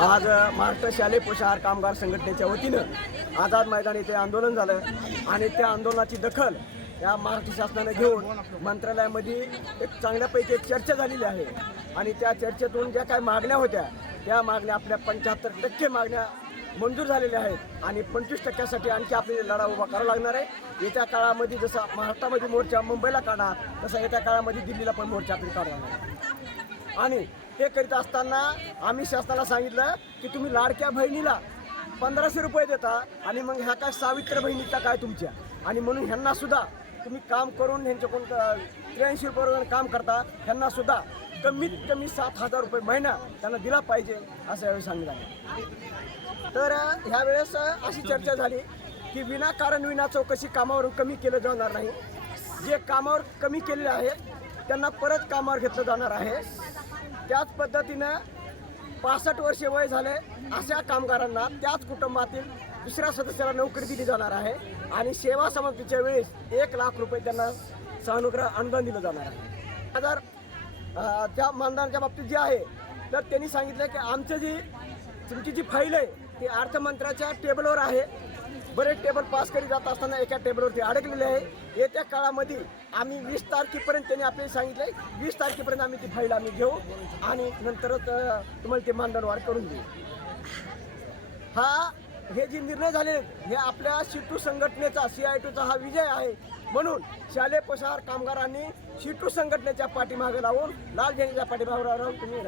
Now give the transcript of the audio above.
आज महाराष्ट्र शालेय पोषाहार कामगार संघटनेच्या वतीनं आझाद मैदान येथे आंदोलन झालं. आणि त्या आंदोलनाची दखल या महाराष्ट्र शासनाने घेऊन मंत्रालयामध्ये एक चांगल्यापैकी एक चर्चा झालेली आहे. आणि त्या चर्चेतून ज्या काही मागण्या होत्या त्या मागण्या आपल्या पंच्याहत्तर टक्के मागण्या मंजूर झालेल्या आहेत. आणि पंचवीस टक्क्यासाठी आणखी आपल्याला लढा उभा करावा लागणार आहे. येत्या काळामध्ये जसा महाराष्ट्रामध्ये मोर्चा मुंबईला काढा तसा येत्या काळामध्ये दिल्लीला पण मोर्चा आपण काढणार आहे आणि हे करीत असताना आम्ही शासनाला सांगितलं की तुम्ही लाडक्या बहिणीला पंधराशे रुपये देता आणि मग ह्या काय सावित्र बहिणीचा काय तुमच्या? आणि म्हणून ह्यांना सुद्धा तुम्ही काम करून ह्यांच्याकडून त्र्याऐंशी रुपयावर काम करता ह्यांना सुद्धा कमीत कमी सात हजार रुपये महिना त्यांना दिला पाहिजे असं यावेळी सांगितलं आहे तर ह्यावेळेस अशी चर्चा झाली की विनाकारण विना चौकशी कामावर कमी केलं जाणार नाही. जे कामावर कमी केलेले आहेत त्यांना परत कामावर घेतलं जाणार आहे. त्याच पद्धतीनं पासष्ट वर्षे वय झाले अशा कामगारांना त्याच कुटुंबातील दुसऱ्या सदस्याला नोकरी दिली जाणार आहे आणि सेवा समाप्तीच्या वेळेस एक लाख रुपये त्यांना सहानुग्रह अनुदान दिलं जाणार आहे. जर त्या मानधनाच्या बाबतीत जे आहे तर त्यांनी सांगितलं की आमचं जी तुमची जी फाईल आहे ती अर्थमंत्र्याच्या टेबलवर आहे. बरेच टेबल पास करीत जात असताना एका टेबलवरती अडकलेले आहे. येत्या काळामध्ये आम्ही वीस तारखेपर्यंत त्यांनी आपल्याला सांगितलंय वीस तारखेपर्यंत आम्ही ती फाईल आम्ही घेऊ आणि नंतरच तुम्हाला ते मानधनवाढ करून देऊ. हा हे जे निर्णय झाले हे आपल्या शिटू संघटनेचा सी आय टूचा हा विजय आहे. म्हणून शालेय पसार कामगारांनी शिटू संघटनेच्या पाठीमागे लावून लाल झेंडीच्या पाठीमागे राहून तुम्ही